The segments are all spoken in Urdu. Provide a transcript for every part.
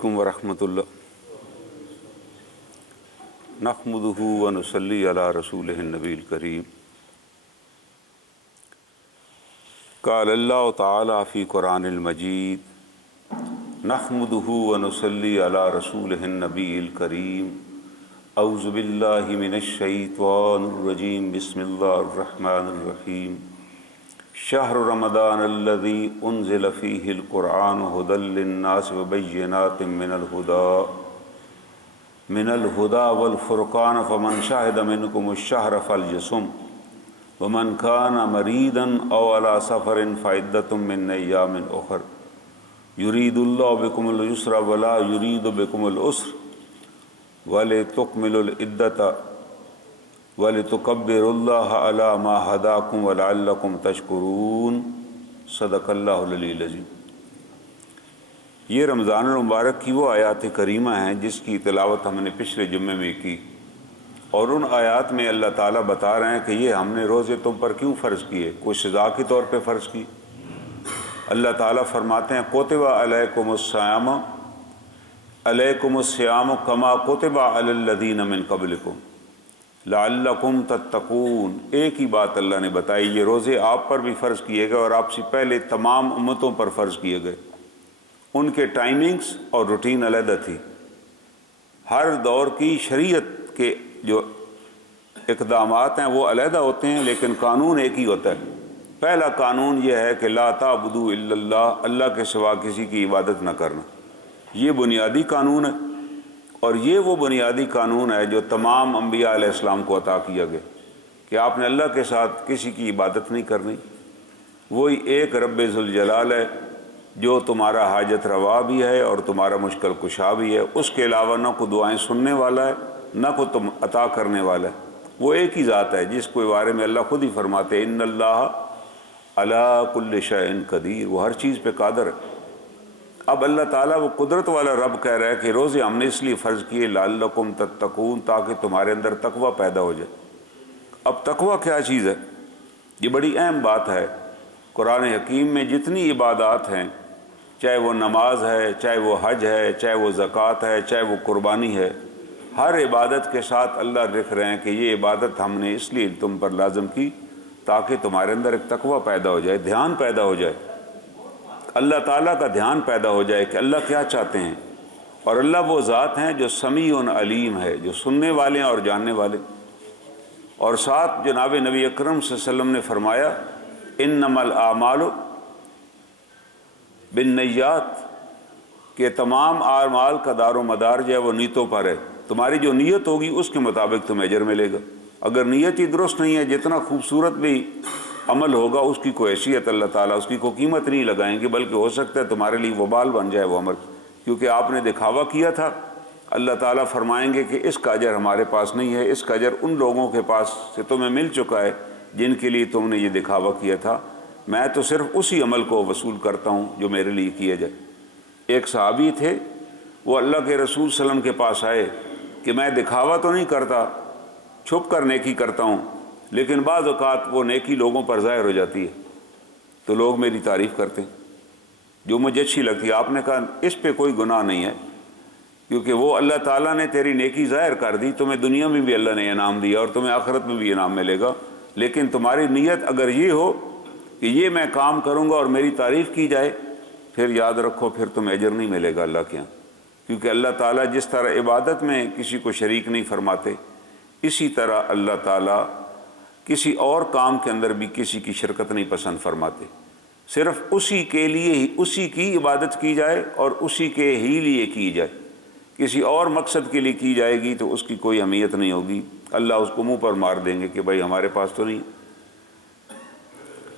علیکم ورحمۃ اللہ نحمدہ ونصلی علی رسولہ النبی الکریم قال اللہ تعالی فی قرآن المجید نحمدہ ونصلی علی رسولہ النبی الکریم اعوذ باللہ من الشیطان الرجیم بسم اللہ الرحمن الرحیم شہر رمضان الذی انزل فیہ القرآن ھدی للناس وبینات من الہدی والفرقان فمن شہد منکم الشہر فلیصم ومن کان مریضا او علی سفر فعدۃ من ایام اخر یرید اللہ بکم الیسر ولا یرید بکم العسر ولتکملوا العدۃ وَلِتُكَبِّرُوا اللَّهَ عَلَى مَا هَدَاكُمْ وَلَعَلَّكُمْ تَشْكُرُونَ صدق اللہ العلی العظیم۔ یہ رمضان المبارک کی وہ آیات کریمہ ہیں جس کی تلاوت ہم نے پچھلے جمعے میں کی، اور ان آیات میں اللہ تعالیٰ بتا رہے ہیں کہ یہ ہم نے روزے تم پر کیوں فرض کیے، کوئی سزا کے طور پہ فرض کی۔ اللہ تعالیٰ فرماتے ہیں کُتِبَ عَلَيْكُمُ الصِّيَامُ كَمَا كُتِبَ عَلَى الَّذِينَ مِن قَبْلِكُمْ لعلکم تتقون۔ ایک ہی بات اللہ نے بتائی، یہ روزے آپ پر بھی فرض کیے گئے اور آپ سے پہلے تمام امتوں پر فرض کیے گئے۔ ان کے ٹائمنگز اور روٹین علیحدہ تھی، ہر دور کی شریعت کے جو اقدامات ہیں وہ علیحدہ ہوتے ہیں، لیکن قانون ایک ہی ہوتا ہے۔ پہلا قانون یہ ہے کہ لا تعبدوا الا اللہ، اللہ کے سوا کسی کی عبادت نہ کرنا، یہ بنیادی قانون ہے، اور یہ وہ بنیادی قانون ہے جو تمام انبیاء علیہ السلام کو عطا کیا گیا کہ آپ نے اللہ کے ساتھ کسی کی عبادت نہیں کرنی۔ وہی ایک رب ذوالجلال ہے جو تمہارا حاجت روا بھی ہے اور تمہارا مشکل کشا بھی ہے، اس کے علاوہ نہ کوئی دعائیں سننے والا ہے نہ کوئی تم عطا کرنے والا ہے، وہ ایک ہی ذات ہے جس کے بارے میں اللہ خود ہی فرماتے ہیں ان اللہ علی کل شیء قدیر، وہ ہر چیز پہ قادر ہے۔ اب اللہ تعالیٰ وہ قدرت والا رب کہہ رہا ہے کہ روزے ہم نے اس لیے فرض کیے لعلکم تتقون، تاکہ تمہارے اندر تقوی پیدا ہو جائے۔ اب تقوی کیا چیز ہے؟ یہ بڑی اہم بات ہے۔ قرآن حکیم میں جتنی عبادات ہیں، چاہے وہ نماز ہے، چاہے وہ حج ہے، چاہے وہ زکوٰۃ ہے، چاہے وہ قربانی ہے، ہر عبادت کے ساتھ اللہ لکھ رہے ہیں کہ یہ عبادت ہم نے اس لیے تم پر لازم کی تاکہ تمہارے اندر ایک تقوی پیدا ہو جائے، دھیان پیدا ہو جائے، اللہ تعالیٰ کا دھیان پیدا ہو جائے کہ اللہ کیا چاہتے ہیں۔ اور اللہ وہ ذات ہیں جو سمیع علیم ہے، جو سننے والے ہیں اور جاننے والے۔ اور ساتھ جناب نبی اکرم صلی اللہ علیہ وسلم نے فرمایا انما الاعمال بالنیات، کہ تمام اعمال کا دار و مدار جو ہے وہ نیتوں پر ہے، تمہاری جو نیت ہوگی اس کے مطابق تمہیں اجر ملے گا۔ اگر نیت ہی درست نہیں ہے، جتنا خوبصورت بھی عمل ہوگا اس کی کوئی حیثیت اللہ تعالیٰ اس کی کوئی قیمت نہیں لگائیں گے، بلکہ ہو سکتا ہے تمہارے لیے وبال بن جائے وہ عمل، کیونکہ آپ نے دکھاوا کیا تھا۔ اللہ تعالیٰ فرمائیں گے کہ اس کا اجر ہمارے پاس نہیں ہے، اس کا اجر ان لوگوں کے پاس سے تمہیں مل چکا ہے جن کے لیے تم نے یہ دکھاوا کیا تھا، میں تو صرف اسی عمل کو وصول کرتا ہوں جو میرے لیے کیا جائے۔ ایک صحابی تھے، وہ اللہ کے رسول صلی اللہ علیہ وسلم کے پاس آئے کہ میں دکھاوا تو نہیں کرتا، چھپ کر نیکی کرتا ہوں، لیکن بعض اوقات وہ نیکی لوگوں پر ظاہر ہو جاتی ہے تو لوگ میری تعریف کرتے ہیں جو مجھے اچھی لگتی ہے۔ آپ نے کہا اس پہ کوئی گناہ نہیں ہے، کیونکہ وہ اللہ تعالیٰ نے تیری نیکی ظاہر کر دی، تمہیں دنیا میں بھی اللہ نے انعام دیا اور تمہیں آخرت میں بھی انعام ملے گا، لیکن تمہاری نیت اگر یہ ہو کہ یہ میں کام کروں گا اور میری تعریف کی جائے، پھر یاد رکھو پھر تمہیں اجر نہیں ملے گا اللہ کے یہاں، کیونکہ اللہ تعالیٰ جس طرح عبادت میں کسی کو شریک نہیں فرماتے، اسی طرح اللہ تعالیٰ کسی اور کام کے اندر بھی کسی کی شرکت نہیں پسند فرماتے، صرف اسی کے لیے ہی اسی کی عبادت کی جائے اور اسی کے ہی لیے کی جائے، کسی اور مقصد کے لیے کی جائے گی تو اس کی کوئی اہمیت نہیں ہوگی، اللہ اس کو منہ پر مار دیں گے کہ بھائی ہمارے پاس تو نہیں۔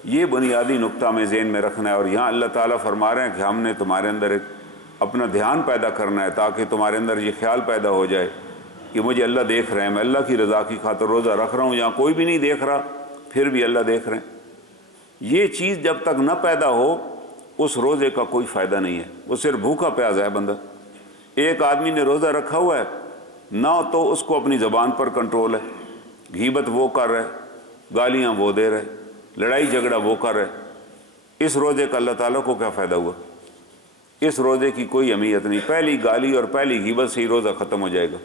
یہ بنیادی نقطہ میں ذہن میں رکھنا ہے، اور یہاں اللہ تعالیٰ فرما رہے ہیں کہ ہم نے تمہارے اندر ایک اپنا دھیان پیدا کرنا ہے تاکہ تمہارے اندر یہ خیال پیدا ہو جائے کہ مجھے اللہ دیکھ رہے ہیں، میں اللہ کی رضا کی خاطر روزہ رکھ رہا ہوں، یہاں کوئی بھی نہیں دیکھ رہا پھر بھی اللہ دیکھ رہے ہیں۔ یہ چیز جب تک نہ پیدا ہو اس روزے کا کوئی فائدہ نہیں ہے، وہ صرف بھوکا پیاسا ہے بندہ۔ ایک آدمی نے روزہ رکھا ہوا ہے، نہ تو اس کو اپنی زبان پر کنٹرول ہے، غیبت وہ کر رہے، گالیاں وہ دے رہے، لڑائی جھگڑا وہ کر رہے، اس روزے کا اللہ تعالیٰ کو کیا فائدہ ہوا؟ اس روزے کی کوئی اہمیت نہیں، پہلی گالی اور پہلی غیبت سے ہی روزہ ختم ہو جائے گا۔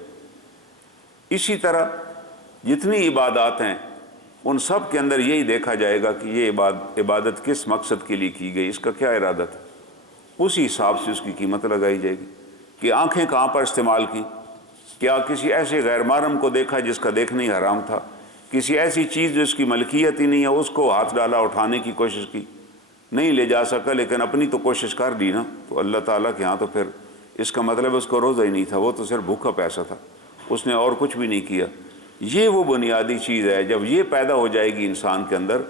اسی طرح جتنی عبادات ہیں ان سب کے اندر یہی دیکھا جائے گا کہ یہ عبادت کس مقصد کے لیے کی گئی، اس کا کیا ارادہ تھا، اسی حساب سے اس کی قیمت لگائی جائے گی۔ کہ آنکھیں کہاں پر استعمال کی، کیا کسی ایسے غیر محرم کو دیکھا جس کا دیکھنا ہی حرام تھا، کسی ایسی چیز جو اس کی ملکیت ہی نہیں ہے اس کو ہاتھ ڈالا، اٹھانے کی کوشش کی، نہیں لے جا سکا لیکن اپنی تو کوشش کر دی نا، تو اللہ تعالیٰ کے ہاں تو پھر اس کا مطلب اس کو روزہ ہی نہیں تھا، وہ تو صرف بھوکا پیسہ تھا، اس نے اور کچھ بھی نہیں کیا۔ یہ وہ بنیادی چیز ہے، جب یہ پیدا ہو جائے گی انسان کے اندر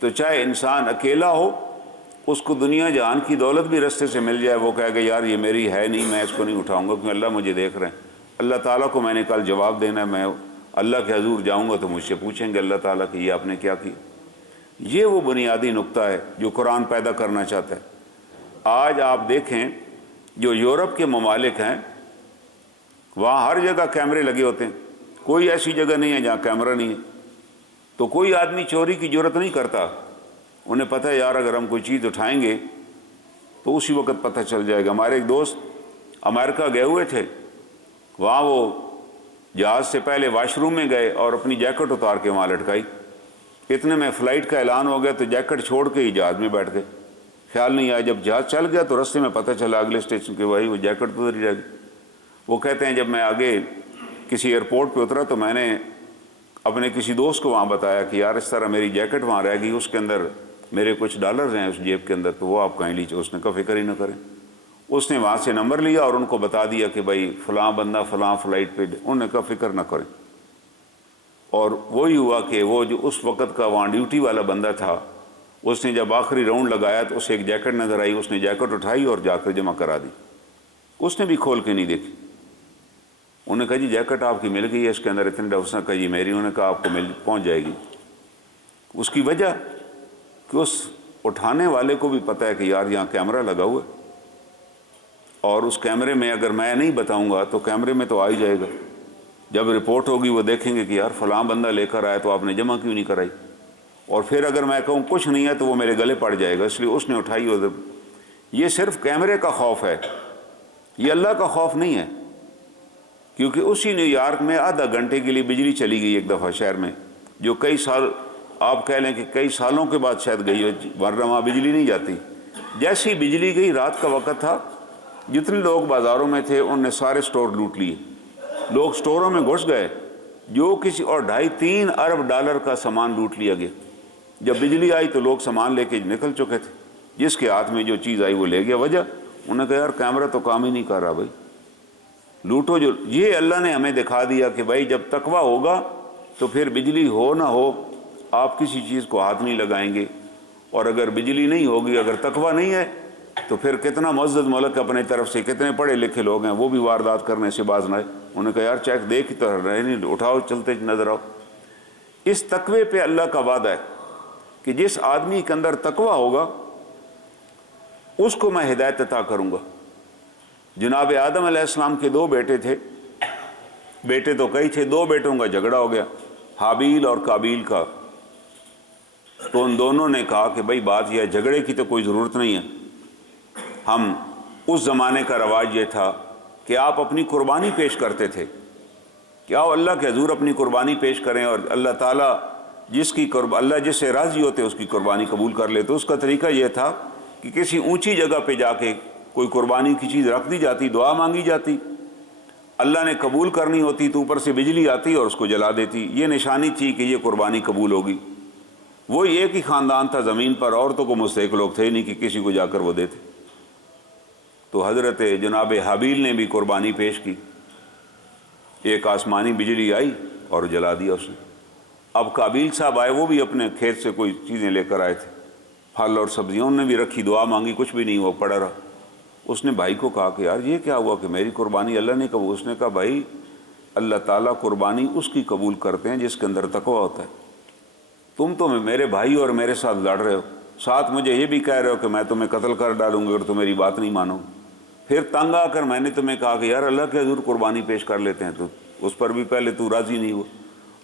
تو چاہے انسان اکیلا ہو، اس کو دنیا جہان کی دولت بھی رستے سے مل جائے، وہ کہے گا یار یہ میری ہے نہیں، میں اس کو نہیں اٹھاؤں گا کیونکہ اللہ مجھے دیکھ رہے ہیں، اللہ تعالیٰ کو میں نے کل جواب دینا ہے، میں اللہ کے حضور جاؤں گا تو مجھ سے پوچھیں گے اللہ تعالیٰ کہ یہ آپ نے کیا کیا۔ یہ وہ بنیادی نقطہ ہے جو قرآن پیدا کرنا چاہتا ہے۔ آج آپ دیکھیں جو یورپ کے ممالک ہیں وہاں ہر جگہ کیمرے لگے ہوتے ہیں، کوئی ایسی جگہ نہیں ہے جہاں کیمرہ نہیں ہے، تو کوئی آدمی چوری کی جرت نہیں کرتا، انہیں پتہ ہے یار اگر ہم کوئی چیز اٹھائیں گے تو اسی وقت پتہ چل جائے گا۔ ہمارے ایک دوست امریکہ گئے ہوئے تھے، وہاں وہ جہاز سے پہلے واش روم میں گئے اور اپنی جیکٹ اتار کے وہاں لٹکائی، اتنے میں فلائٹ کا اعلان ہو گیا تو جیکٹ چھوڑ کے ہی جہاز میں بیٹھ گئے، خیال نہیں آیا، جب جہاز چل گیا تو رستے میں پتہ چلا اگلے اسٹیشن کے بھائی وہ جیکٹ تو ادھر ہی رہ گئی۔ وہ کہتے ہیں جب میں آگے کسی ایئرپورٹ پہ اترا تو میں نے اپنے کسی دوست کو وہاں بتایا کہ یار اس طرح میری جیکٹ وہاں رہ گئی، اس کے اندر میرے کچھ ڈالرز ہیں اس جیب کے اندر، تو وہ آپ کہیں لیجیے۔ اس نے کہا فکر ہی نہ کریں، اس نے وہاں سے نمبر لیا اور ان کو بتا دیا کہ بھائی فلاں بندہ فلاں فلائٹ پہ، انہوں نے کہا فکر نہ کریں۔ اور وہی ہوا کہ وہ جو اس وقت کا وہاں ڈیوٹی والا بندہ تھا، اس نے جب آخری راؤنڈ لگایا تو اسے ایک جیکٹ نظر آئی، اس نے جیکٹ اٹھائی اور جا کر جمع کرا دی، اس نے بھی کھول کے نہیں دیکھی۔ انہوں نے کہا جی جیکٹ آپ کی مل گئی ہے، اس کے اندر اتنے ڈبس، نے کہا جی میری، انہوں نے کہا آپ کو پہنچ جائے گی۔ اس کی وجہ کہ اس اٹھانے والے کو بھی پتہ ہے کہ یار یہاں کیمرہ لگا ہوا ہے، اور اس کیمرے میں اگر میں نہیں بتاؤں گا تو کیمرے میں تو آ ہی جائے گا، جب رپورٹ ہوگی وہ دیکھیں گے کہ یار فلاں بندہ لے کر آیا تو آپ نے جمع کیوں نہیں کرائی، اور پھر اگر میں کہوں کچھ نہیں ہے تو وہ میرے گلے پڑ جائے گا، اس لیے اس نے اٹھائی۔ ادھر یہ صرف کیمرے کا خوف ہے، یہ اللہ کا خوف نہیں ہے، کیونکہ اسی نیو یارک میں آدھا گھنٹے کے لیے بجلی چلی گئی ایک دفعہ شہر میں، جو کئی سال آپ کہہ لیں کہ کئی سالوں کے بعد شاید گئی ہو، ورنہ وہاں بجلی نہیں جاتی۔ جیسی بجلی گئی، رات کا وقت تھا، جتنے لوگ بازاروں میں تھے ان نے سارے سٹور لوٹ لیے، لوگ سٹوروں میں گھس گئے، جو کسی اور 2.5-3 ارب ڈالر کا سامان لوٹ لیا گیا۔ جب بجلی آئی تو لوگ سامان لے کے نکل چکے تھے، جس کے ہاتھ میں جو چیز آئی وہ لے گیا۔ وجہ انہوں نے کہا یار کیمرہ تو کام ہی نہیں کر رہا بھائی، لوٹو جو۔ یہ اللہ نے ہمیں دکھا دیا کہ بھائی جب تقویٰ ہوگا تو پھر بجلی ہو نہ ہو آپ کسی چیز کو ہاتھ نہیں لگائیں گے، اور اگر بجلی نہیں ہوگی، اگر تقویٰ نہیں ہے تو پھر کتنا معزز ملک اپنے طرف سے کتنے پڑھے لکھے لوگ ہیں وہ بھی واردات کرنے سے باز نہ آئے۔ انہوں نے کہا یار چیک دیکھ تو رہے نہیں، اٹھاؤ چلتے نظر آؤ۔ اس تقوی پہ اللہ کا وعدہ ہے کہ جس آدمی کے اندر تقویٰ ہوگا اس کو میں ہدایت عطا کروں گا۔ جناب آدم علیہ السلام کے 2 بیٹے تھے، بیٹے تو کئی تھے، 2 بیٹوں کا جھگڑا ہو گیا، حابیل اور قابیل کا۔ تو ان دونوں نے کہا کہ بھائی بات یہ ہے، جھگڑے کی تو کوئی ضرورت نہیں ہے، ہم اس زمانے کا رواج یہ تھا کہ آپ اپنی قربانی پیش کرتے تھے کہ آؤ اللہ کے حضور اپنی قربانی پیش کریں، اور اللہ تعالیٰ اللہ جس سے راضی ہوتے اس کی قربانی قبول کر لے۔ تو اس کا طریقہ یہ تھا کہ کسی اونچی جگہ پہ جا کے کوئی قربانی کی چیز رکھ دی جاتی، دعا مانگی جاتی، اللہ نے قبول کرنی ہوتی تو اوپر سے بجلی آتی اور اس کو جلا دیتی، یہ نشانی تھی کہ یہ قربانی قبول ہوگی۔ وہ ایک ہی خاندان تھا زمین پر، عورتوں کو مستحق لوگ تھے نہیں کہ کسی کو جا کر وہ دیتے۔ تو حضرت جناب حابیل نے بھی قربانی پیش کی، ایک آسمانی بجلی آئی اور جلا دیا اس نے۔ اب قابیل صاحب آئے، وہ بھی اپنے کھیت سے کوئی چیزیں لے کر آئے تھے، پھل اور سبزیاں، انہوں نے بھی رکھی، دعا مانگی، کچھ بھی نہیں ہوا، پڑا رہا۔ اس نے بھائی کو کہا کہ یار یہ کیا ہوا کہ میری قربانی اللہ نے قبول؟ اس نے کہا بھائی اللہ تعالیٰ قربانی اس کی قبول کرتے ہیں جس کے اندر تقویٰ ہوتا ہے، تم تو میرے بھائی اور میرے ساتھ لڑ رہے ہو، ساتھ مجھے یہ بھی کہہ رہے ہو کہ میں تمہیں قتل کر ڈالوں گا اور تم میری بات نہیں مانو۔ پھر تنگ آ کر میں نے تمہیں کہا کہ یار اللہ کے حضور قربانی پیش کر لیتے ہیں، تو اس پر بھی پہلے تو راضی نہیں ہوا۔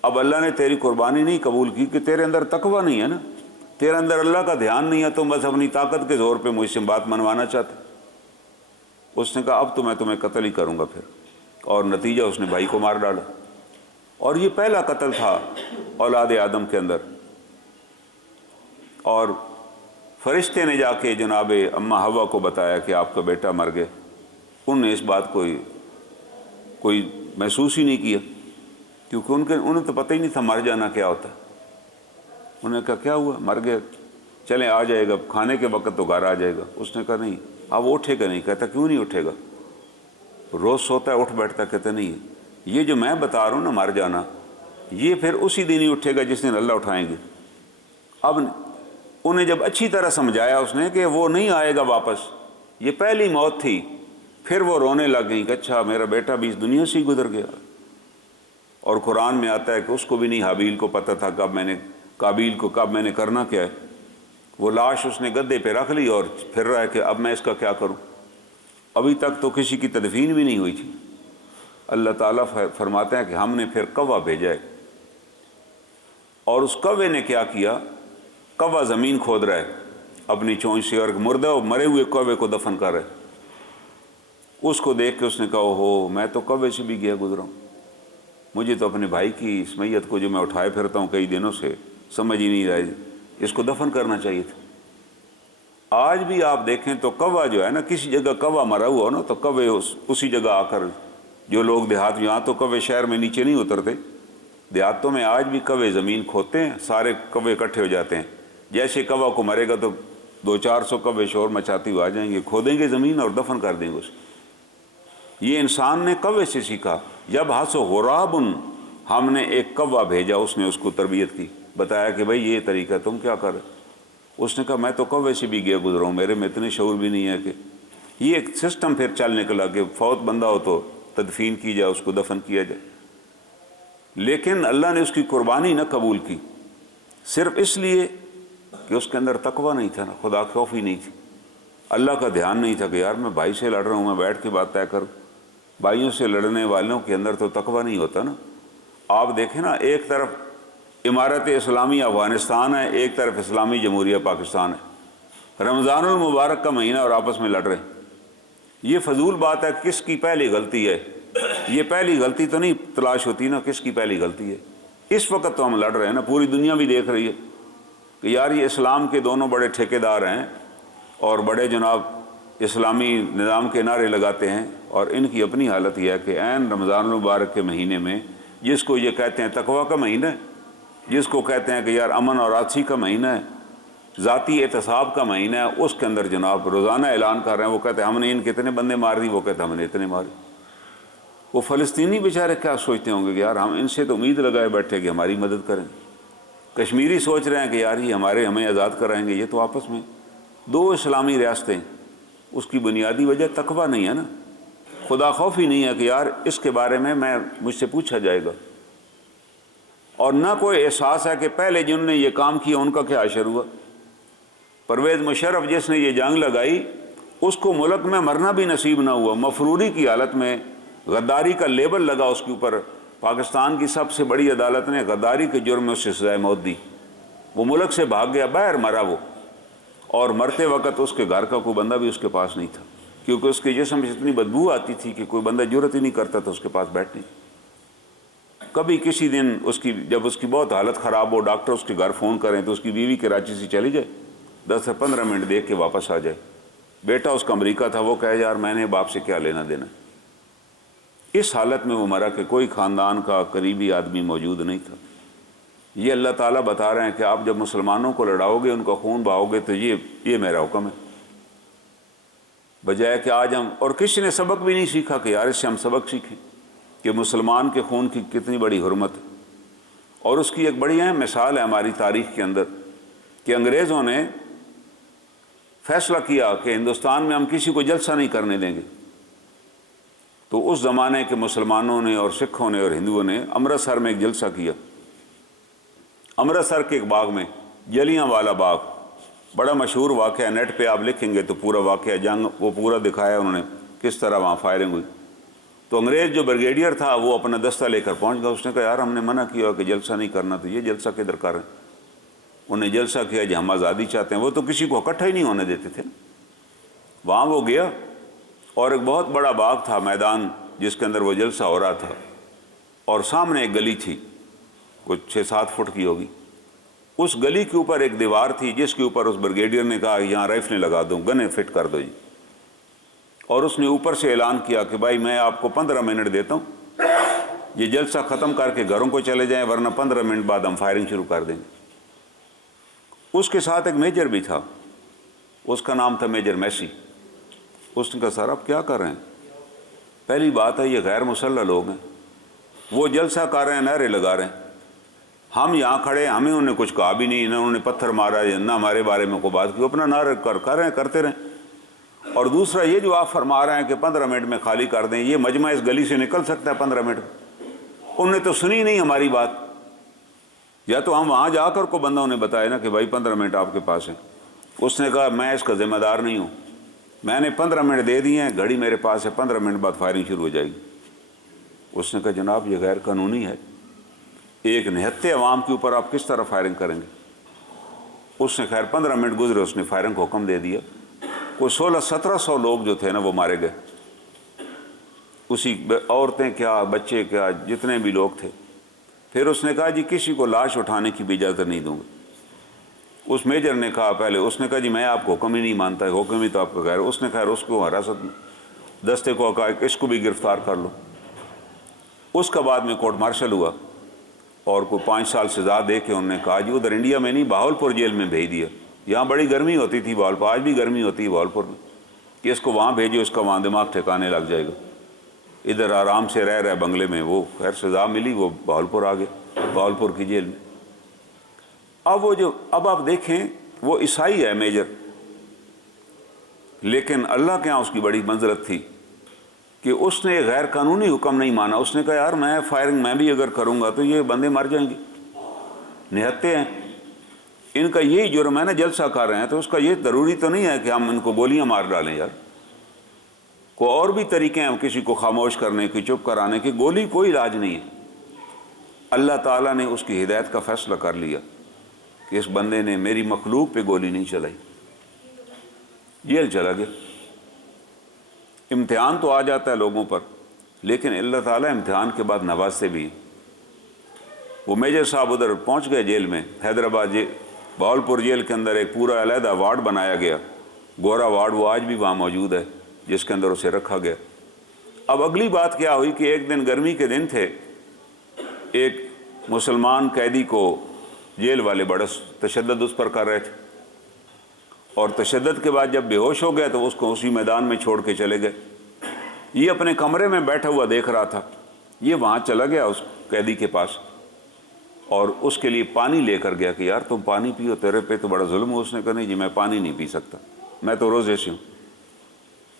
اب اللہ نے تیری قربانی نہیں قبول کی کہ تیرے اندر تقویٰ نہیں ہے نا، تیرے اندر اللہ کا دھیان نہیں ہے، تم بس اپنی طاقت کے زور پہ مجھ سے بات منوانا چاہتے۔ اس نے کہا اب تو میں تمہیں قتل ہی کروں گا پھر، اور نتیجہ اس نے بھائی کو مار ڈالا۔ اور یہ پہلا قتل تھا اولاد آدم کے اندر۔ اور فرشتے نے جا کے جناب اماں حوا کو بتایا کہ آپ کا بیٹا مر گیا۔ انہوں نے اس بات کو کوئی محسوس ہی نہیں کیا، کیونکہ انہیں تو پتہ ہی نہیں تھا مر جانا کیا ہوتا ہے۔ انہوں نے کہا کیا ہوا، مر گئے، چلیں آ جائے گا، کھانے کے وقت تو گھر آ جائے گا۔ اس نے کہا نہیں، اب وہ اٹھے گا نہیں۔ کہتا کیوں نہیں اٹھے گا؟ روز سوتا ہے اٹھ بیٹھتا۔ کہتا نہیں، یہ جو میں بتا رہا ہوں نا مر جانا، یہ پھر اسی دن ہی اٹھے گا جس دن اللہ اٹھائیں گے۔ اب انہیں جب اچھی طرح سمجھایا اس نے کہ وہ نہیں آئے گا واپس، یہ پہلی موت تھی، پھر وہ رونے لگ گئیں کہ اچھا میرا بیٹا بھی اس دنیا سے ہی گزر گیا۔ اور قرآن میں آتا ہے کہ اس کو بھی نہیں حابیل کو پتہ تھا قابیل کو کب میں نے کرنا کیا ہے۔ وہ لاش اس نے گدے پہ رکھ لی اور پھر رہا ہے کہ اب میں اس کا کیا کروں۔ ابھی تک تو کسی کی تدفین بھی نہیں ہوئی تھی۔ اللہ تعالیٰ فرماتے ہیں کہ ہم نے پھر کوا بھیجا ہے، اور اس کوے نے کیا کیا، کوا زمین کھود رہا ہے اپنی چونچ سے، اور مردہ مرے ہوئے کوے کو دفن کر رہا ہے۔ اس کو دیکھ کے اس نے کہا اوہو، میں تو کوے سے بھی گیا گزرا ہوں، مجھے تو اپنے بھائی کی اس میت کو جو میں اٹھائے پھرتا ہوں کئی دنوں سے سمجھ ہی نہیں رہا، اس کو دفن کرنا چاہیے تھا۔ آج بھی آپ دیکھیں تو کوا جو ہے نا، کسی جگہ کوا مرا ہوا ہو نا تو کوے اسی جگہ آ کر، جو لوگ دیہات میں، یہاں تو کوے شہر میں نیچے نہیں اترتے، دیہاتوں میں آج بھی کوے زمین کھودتے ہیں، سارے کوے اکٹھے ہو جاتے ہیں۔ جیسے کوا کو مرے گا تو 200-400 کوے شور مچاتے ہوئے آ جائیں گے، کھودیں گے زمین اور دفن کر دیں گے اس کو۔ یہ انسان نے کوے سے سیکھا۔ جب حس غراب، ہم نے ایک کوا بھیجا، اس نے اس کو تربیت کی، بتایا کہ بھائی یہ طریقہ تم کیا کر رہے۔ اس نے کہا میں تو کوے سے بھی گیا گزرا ہوں، میرے میں اتنے شعور بھی نہیں ہے کہ یہ ایک سسٹم پھر چل نکلا کہ فوت بندہ ہو تو تدفین کی جائے، اس کو دفن کیا جائے۔ لیکن اللہ نے اس کی قربانی نہ قبول کی، صرف اس لیے کہ اس کے اندر تقویٰ نہیں تھا، خدا خوفی نہیں تھی، اللہ کا دھیان نہیں تھا کہ یار میں بھائی سے لڑ رہا ہوں، میں بیٹھ کے بات طے کروں۔ بھائیوں سے لڑنے والوں کے اندر تو تقویٰ نہیں ہوتا نا۔ آپ دیکھیں نا، ایک طرف امارت اسلامی افغانستان ہے، ایک طرف اسلامی جمہوریہ پاکستان ہے، رمضان المبارک کا مہینہ اور آپس میں لڑ رہے ہیں۔ یہ فضول بات ہے، کس کی پہلی غلطی ہے؟ یہ پہلی غلطی تو نہیں تلاش ہوتی نا، کس کی پہلی غلطی ہے۔ اس وقت تو ہم لڑ رہے ہیں نا، پوری دنیا بھی دیکھ رہی ہے کہ یار یہ اسلام کے دونوں بڑے ٹھیکیدار ہیں اور بڑے جناب اسلامی نظام کے نعرے لگاتے ہیں، اور ان کی اپنی حالت یہ ہے کہ عین رمضان المبارک کے مہینے میں، جس کو یہ کہتے ہیں تقویٰ کا مہینہ ہے، جس کو کہتے ہیں کہ یار امن اور آسودگی کا مہینہ ہے، ذاتی احتساب کا مہینہ ہے، اس کے اندر جناب روزانہ اعلان کر رہے ہیں، وہ کہتے ہیں ہم نے ان کتنے بندے مار دی، وہ کہتے ہیں ہم نے اتنے مارے۔ وہ فلسطینی بیچارے کیا سوچتے ہوں گے کہ یار ہم ان سے تو امید لگائے بیٹھے کہ ہماری مدد کریں۔ کشمیری سوچ رہے ہیں کہ یار یہ ہمیں آزاد کرائیں گے۔ یہ تو آپس میں دو اسلامی ریاستیں، اس کی بنیادی وجہ تقویٰ نہیں ہے نا، خدا خوفی نہیں ہے کہ یار اس کے بارے میں مجھ سے پوچھا جائے گا، اور نہ کوئی احساس ہے کہ پہلے جنہوں نے یہ کام کیا ان کا کیا اشر ہوا۔ پرویز مشرف جس نے یہ جنگ لگائی، اس کو ملک میں مرنا بھی نصیب نہ ہوا، مفروری کی حالت میں، غداری کا لیبل لگا اس کے اوپر۔ پاکستان کی سب سے بڑی عدالت نے غداری کے جرم میں اس سے سزائے موت دی۔ وہ ملک سے بھاگ گیا، باہر مرا وہ، اور مرتے وقت اس کے گھر کا کوئی بندہ بھی اس کے پاس نہیں تھا، کیونکہ اس کے جسم سے اتنی بدبو آتی تھی کہ کوئی بندہ جرت ہی نہیں کرتا تھا اس کے پاس بیٹھنے۔ کبھی کسی دن جب اس کی بہت حالت خراب ہو، ڈاکٹر اس کے گھر فون کریں تو اس کی بیوی کراچی سے چلی جائے، 10 سے 15 منٹ دیکھ کے واپس آ جائے۔ بیٹا اس کا امریکہ تھا، وہ کہے یار میں نے باپ سے کیا لینا دینا۔ اس حالت میں وہ مرا کہ کوئی خاندان کا قریبی آدمی موجود نہیں تھا۔ یہ اللہ تعالیٰ بتا رہے ہیں کہ آپ جب مسلمانوں کو لڑاؤ گے، ان کا خون بہاؤ گے، تو یہ میرا حکم ہے، بجائے کہ آج اور کسی نے سبق بھی نہیں سیکھا کہ یار اس سے ہم سبق سیکھیں کہ مسلمان کے خون کی کتنی بڑی حرمت ہے۔ اور اس کی ایک بڑی اہم مثال ہے ہماری تاریخ کے اندر کہ انگریزوں نے فیصلہ کیا کہ ہندوستان میں ہم کسی کو جلسہ نہیں کرنے دیں گے، تو اس زمانے کے مسلمانوں نے اور سکھوں نے اور ہندوؤں نے امرتسر میں ایک جلسہ کیا۔ امرتسر کے ایک باغ میں، جلیاں والا باغ، بڑا مشہور واقعہ ہے، نیٹ پہ آپ لکھیں گے تو پورا واقعہ جنگ وہ پورا دکھایا انہوں نے، کس طرح وہاں فائرنگ ہوئی۔ تو انگریز جو بریگیڈیئر تھا وہ اپنا دستہ لے کر پہنچ گیا، اس نے کہا یار ہم نے منع کیا کہ جلسہ نہیں کرنا، تو یہ جلسہ کدھر کر رہے ہیں؟ انہیں جلسہ کیا جی ہم آزادی چاہتے ہیں، وہ تو کسی کو اکٹھا ہی نہیں ہونے دیتے تھے۔ وہاں وہ گیا اور ایک بہت بڑا باغ تھا، میدان جس کے اندر وہ جلسہ ہو رہا تھا، اور سامنے ایک گلی تھی کچھ 6-7 فٹ کی ہوگی۔ اس گلی کے اوپر ایک دیوار تھی جس کے اوپر اس بریگیڈیئر نے کہا یہاں رائفلیں لگا دوں، گنیں فٹ کر دو جی۔ اور اس نے اوپر سے اعلان کیا کہ بھائی میں آپ کو 15 منٹ دیتا ہوں، یہ جلسہ ختم کر کے گھروں کو چلے جائیں ورنہ 15 منٹ بعد ہم فائرنگ شروع کر دیں گے۔ اس کے ساتھ ایک میجر بھی تھا، اس کا نام تھا میجر میسی۔ اس نے کہا سر آپ کیا کر رہے ہیں؟ پہلی بات ہے یہ غیر مسلح لوگ ہیں، وہ جلسہ کر رہے ہیں، نعرے لگا رہے ہیں، ہم یہاں کھڑے، ہمیں انہوں نے کچھ کہا بھی نہیں، نہ انہوں نے پتھر مارا نہ ہمارے بارے میں کوئی بات کی، اپنا نعرے کر رہے ہیں، کرتے رہیں۔ اور دوسرا یہ جو آپ فرما رہے ہیں کہ 15 منٹ میں خالی کر دیں، یہ مجمع اس گلی سے نکل سکتا ہے 15 منٹ میں؟ انہوں نے تو سنی نہیں ہماری بات، یا تو ہم وہاں جا کر کو بندہ انہیں بتائے نا کہ بھائی 15 منٹ آپ کے پاس ہیں۔ اس نے کہا میں اس کا ذمہ دار نہیں ہوں، میں نے 15 منٹ دے دیے ہیں، گھڑی میرے پاس ہے، 15 منٹ بعد فائرنگ شروع ہو جائے گی۔ اس نے کہا جناب یہ غیر قانونی ہے، ایک نہتے عوام کے اوپر آپ کس طرح فائرنگ کریں گے؟ اس نے خیر 15 منٹ گزرے، اس نے فائرنگ کا حکم دے دیا۔ کوئی 1600-1700 لوگ جو تھے نا وہ مارے گئے، اسی عورتیں کیا بچے کیا جتنے بھی لوگ تھے۔ پھر اس نے کہا جی کسی کو لاش اٹھانے کی بھی اجازت نہیں دوں گا۔ اس میجر نے کہا پہلے، اس نے کہا جی میں آپ کو حکم ہی نہیں مانتا، حکم ہی تو آپ کا غیر۔ اس نے خیر اس کو حراست میں دستے کو کہا کہ اس کو بھی گرفتار کر لو۔ اس کا بعد میں کورٹ مارشل ہوا اور کوئی 5 سال سزا دے کے انہوں نے کہا جی ادھر انڈیا میں نہیں بہاولپور جیل میں بھیج دیا، یہاں بڑی گرمی ہوتی تھی بہاولپور، آج بھی گرمی ہوتی ہے بہاولپور میں، کہ اس کو وہاں بھیجو، اس کا وہاں دماغ ٹھکانے لگ جائے گا، ادھر آرام سے رہ رہا ہے بنگلے میں۔ وہ خیر سزا ملی، وہ بہاولپور آ گیا، بہاولپور کی جیل میں۔ اب آپ دیکھیں وہ عیسائی ہے میجر، لیکن اللہ کے ہاں اس کی بڑی منزلت تھی کہ اس نے غیر قانونی حکم نہیں مانا۔ اس نے کہا یار میں فائرنگ میں بھی اگر کروں گا تو یہ بندے مر جائیں گے، نہتے ہیں، ان کا یہی جرم ہے نا، جلسہ کر رہے ہیں، تو اس کا یہ ضروری تو نہیں ہے کہ ہم ان کو گولیاں مار ڈالیں یار۔ کوئی اور بھی طریقے ہیں کسی کو خاموش کرنے کی، چپ کرانے کی، گولی کوئی علاج نہیں ہے۔ اللہ تعالیٰ نے اس کی ہدایت کا فیصلہ کر لیا کہ اس بندے نے میری مخلوق پہ گولی نہیں چلائی، جیل چلا گیا۔ امتحان تو آ جاتا ہے لوگوں پر، لیکن اللہ تعالیٰ امتحان کے بعد نوازتے بھی ہیں۔ وہ میجر صاحب ادھر پہنچ گئے جیل میں، حیدرآباد بہاولپور جیل کے اندر ایک پورا علیحدہ وارڈ بنایا گیا، گورا وارڈ، وہ آج بھی وہاں موجود ہے، جس کے اندر اسے رکھا گیا۔ اب اگلی بات کیا ہوئی کہ ایک دن گرمی کے دن تھے، ایک مسلمان قیدی کو جیل والے بڑا تشدد اس پر کر رہے تھے، اور تشدد کے بعد جب بے ہوش ہو گیا تو اس کو اسی میدان میں چھوڑ کے چلے گئے۔ یہ اپنے کمرے میں بیٹھا ہوا دیکھ رہا تھا، یہ وہاں چلا گیا اس قیدی کے پاس اور اس کے لیے پانی لے کر گیا کہ یار تم پانی پیو، تیرے پہ تو بڑا ظلم ہو۔ اس نے کہا نہیں جی میں پانی نہیں پی سکتا، میں تو روزے سے ہوں۔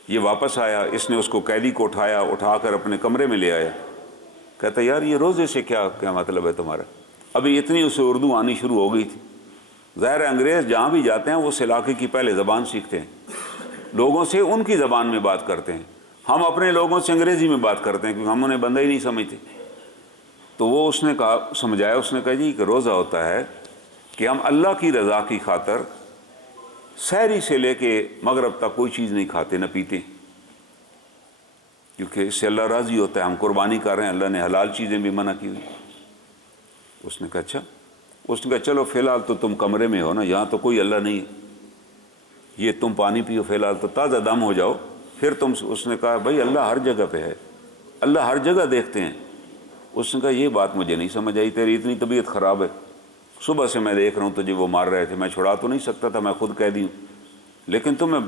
یہ واپس آیا، اس نے اس کو قیدی کو اٹھا کر اپنے کمرے میں لے آیا، کہتا یار یہ روزے سے کیا مطلب ہے تمہارا؟ ابھی اتنی اسے اردو آنی شروع ہو گئی تھی۔ ظاہر انگریز جہاں بھی جاتے ہیں وہ اس علاقے کی پہلے زبان سیکھتے ہیں، لوگوں سے ان کی زبان میں بات کرتے ہیں۔ ہم اپنے لوگوں سے انگریزی میں بات کرتے ہیں کیونکہ ہم انہیں بندہ ہی نہیں سمجھتے۔ تو وہ اس نے کہا، سمجھایا، اس نے کہا جی کہ روزہ ہوتا ہے کہ ہم اللہ کی رضا کی خاطر سحری سے لے کے مغرب تک کوئی چیز نہیں کھاتے نہ پیتے، کیونکہ اس سے اللہ راضی ہوتا ہے، ہم قربانی کر رہے ہیں، اللہ نے حلال چیزیں بھی منع کی ہوئی۔ اس نے کہا اچھا۔ اس نے کہا چلو فی الحال تو تم کمرے میں ہو نا، یہاں تو کوئی اللہ نہیں ہے، یہ تم پانی پیو فی الحال تو تازہ دم ہو جاؤ، پھر تم۔ اس نے کہا بھائی اللہ ہر جگہ پہ ہے، اللہ ہر جگہ دیکھتے ہیں۔ اس نے کہا یہ بات مجھے نہیں سمجھ آئی، تیری اتنی طبیعت خراب ہے، صبح سے میں دیکھ رہا ہوں تجھے وہ مار رہے تھے، میں چھڑا تو نہیں سکتا تھا، میں خود قیدی ہوں، لیکن تمہیں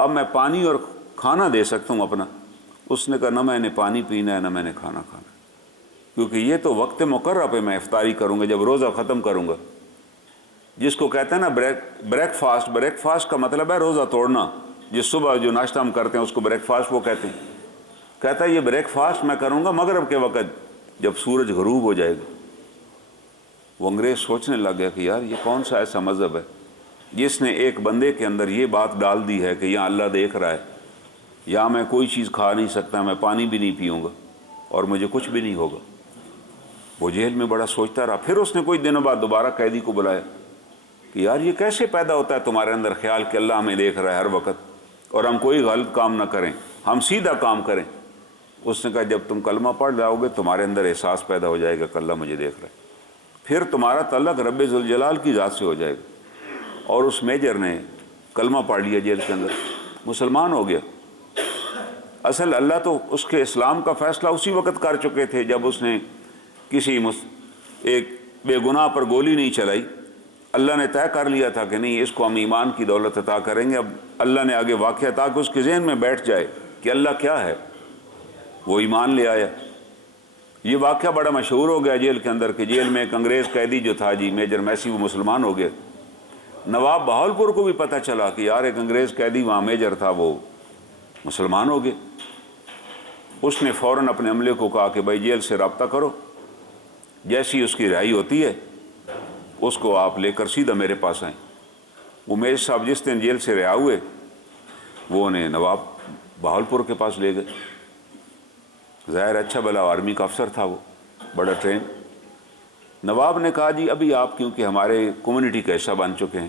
اب میں پانی اور کھانا دے سکتا ہوں اپنا۔ اس نے کہا نہ میں نے پانی پینا ہے نہ میں نے کھانا کھانا ہے، کیونکہ یہ تو وقت مقررہ پہ میں افطاری کروں گا جب روزہ ختم کروں گا، جس کو کہتے ہیں نا بریک فاسٹ۔ بریک فاسٹ کا مطلب ہے روزہ توڑنا، جس صبح جو ناشتہ ہم کرتے ہیں اس کو بریک فاسٹ وہ کہتے ہیں۔ کہتا ہے یہ بریک فاسٹ میں کروں گا مغرب کے وقت جب سورج غروب ہو جائے گا۔ وہ انگریز سوچنے لگ گیا کہ یار یہ کون سا ایسا مذہب ہے جس نے ایک بندے کے اندر یہ بات ڈال دی ہے کہ یہاں اللہ دیکھ رہا ہے، یا میں کوئی چیز کھا نہیں سکتا، میں پانی بھی نہیں پیوں گا اور مجھے کچھ بھی نہیں ہوگا۔ وہ جیل میں بڑا سوچتا رہا۔ پھر اس نے کچھ دنوں بعد دوبارہ قیدی کو بلایا کہ یار یہ کیسے پیدا ہوتا ہے تمہارے اندر خیال کہ اللہ ہمیں دیکھ رہا ہے ہر وقت اور ہم کوئی غلط کام نہ کریں، ہم سیدھا کام کریں۔ اس نے کہا جب تم کلمہ پڑھ جاؤ گے تمہارے اندر احساس پیدا ہو جائے گا کہ اللہ مجھے دیکھ رہا ہے، پھر تمہارا تعلق رب ذوالجلال کی ذات سے ہو جائے گا۔ اور اس میجر نے کلمہ پڑھ لیا جیل کے اندر، مسلمان ہو گیا۔ اصل اللہ تو اس کے اسلام کا فیصلہ اسی وقت کر چکے تھے جب اس نے کسی ایک بے گناہ پر گولی نہیں چلائی۔ اللہ نے طے کر لیا تھا کہ نہیں اس کو ہم ایمان کی دولت عطا کریں گے۔ اب اللہ نے آگے واقعہ تاکہ اس کے ذہن میں بیٹھ جائے کہ اللہ کیا ہے، وہ ایمان لے آیا۔ یہ واقعہ بڑا مشہور ہو گیا جیل کے اندر کہ جیل میں ایک انگریز قیدی جو تھا جی میجر میسی، وہ مسلمان ہو گیا۔ نواب بہاولپور کو بھی پتہ چلا کہ یار ایک انگریز قیدی وہاں میجر تھا وہ مسلمان ہو گیا۔ اس نے فوراً اپنے عملے کو کہا کہ بھائی جیل سے رابطہ کرو، جیسی اس کی رہائی ہوتی ہے اس کو آپ لے کر سیدھا میرے پاس آئیں۔ وہ میجر صاحب جس دن جیل سے رہا ہوئے وہ انہیں نواب بہاولپور کے پاس لے گئے۔ ظاہر اچھا بھلا آرمی کا افسر تھا، وہ بڑا ٹرین۔ نواب نے کہا جی ابھی آپ کیونکہ ہمارے کمیونٹی کا حصہ بن چکے ہیں،